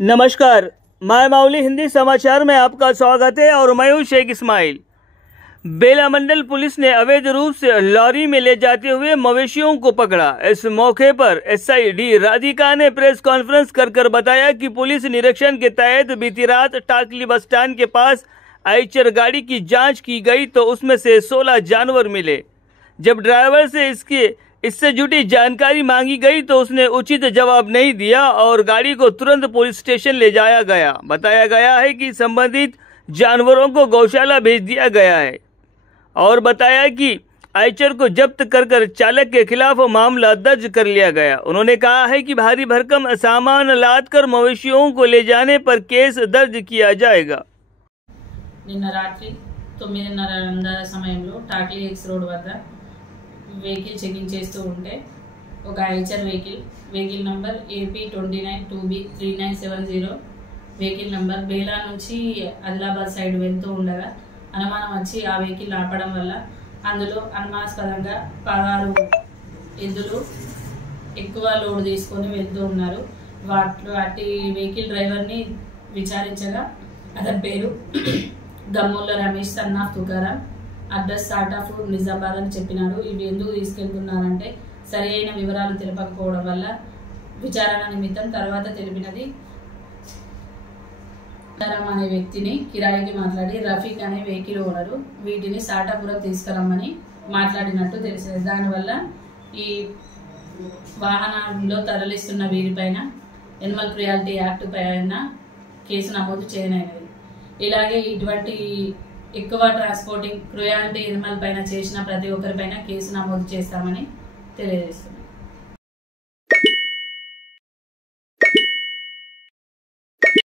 नमस्कार, मैं माउली हिंदी समाचार में आपका स्वागत है और मैं हूं शेख इस्माइल। बेला मंडल पुलिस ने अवैध रूप से लॉरी में ले जाते हुए मवेशियों को पकड़ा। इस मौके पर एसआई डी राधिका ने प्रेस कॉन्फ्रेंस कर बताया कि पुलिस निरीक्षण के तहत बीती रात टाकली बस स्टैंड के पास आइचर गाड़ी की जांच की गई तो उसमें से 16 जानवर मिले। जब ड्राइवर से इससे जुड़ी जानकारी मांगी गई तो उसने उचित जवाब नहीं दिया और गाड़ी को तुरंत पुलिस स्टेशन ले जाया गया। बताया गया है कि संबंधित जानवरों को गौशाला भेज दिया गया है और बताया कि आइचर को जब्त कर चालक के खिलाफ मामला दर्ज कर लिया गया। उन्होंने कहा है कि भारी भरकम सामान लाद कर मवेशियों को ले जाने पर केस दर्ज किया जाएगा। నిన్న రాత్రి 9:30 సమయంలో టాక్లీ ఎక్స్ రోడ్ వద్ద వెహికల్ చెకింగ్ చేస్తూ ఉంటే ఒక Eicher vehicle number AP29-2B3970 vehicle number Bela నుంచి ఆదిలాబాద్ సైడ్ వెళ్తూ ఉండగా అనుమానం వచ్చి ఆ వెహికల్ ఆపడం వల్ల అందులో అనుమానాస్పదంగా 16 ఎద్దులు ఎక్కువ లోడ్ తీసుకొని వెళ్తూ ఉన్నారు. వాటి వెహికల్ డ్రైవర్ని విచారించగా అతని పేరు Dammolla Ramesh son of Tukaram, address start of Nizamabad అని చెప్పినాడు. ఇవి ఎందుకు తీసుకెళ్తున్నారంటే సరి అయిన వివరాలు తెలపకపోవడం వల్ల విచారణ నిమిత్తం తర్వాత తెలిపినది అనే వ్యక్తిని కిరాయికి మాట్లాడి రఫీక్ అనే వెహికల్ ఓనరు వీటిని సాటాపురం తీసుకురమ్మని మాట్లాడినట్టు తెలిసింది. దానివల్ల ఈ వాహనంలో తరలిస్తున్న వీరిపైన ఎనిమల్ క్రుయాలిటీ యాక్ట్ పైన కేసు నమోదు చేయనైనది. ఇలాగే ఇటువంటి ఎక్కువ ట్రాన్స్పోర్టింగ్ క్రుయాలిటీ ఎనిమల్ పైన చేసిన ప్రతి ఒక్కరిపైన కేసు నమోదు చేస్తామని తెలియజేస్తున్నాం.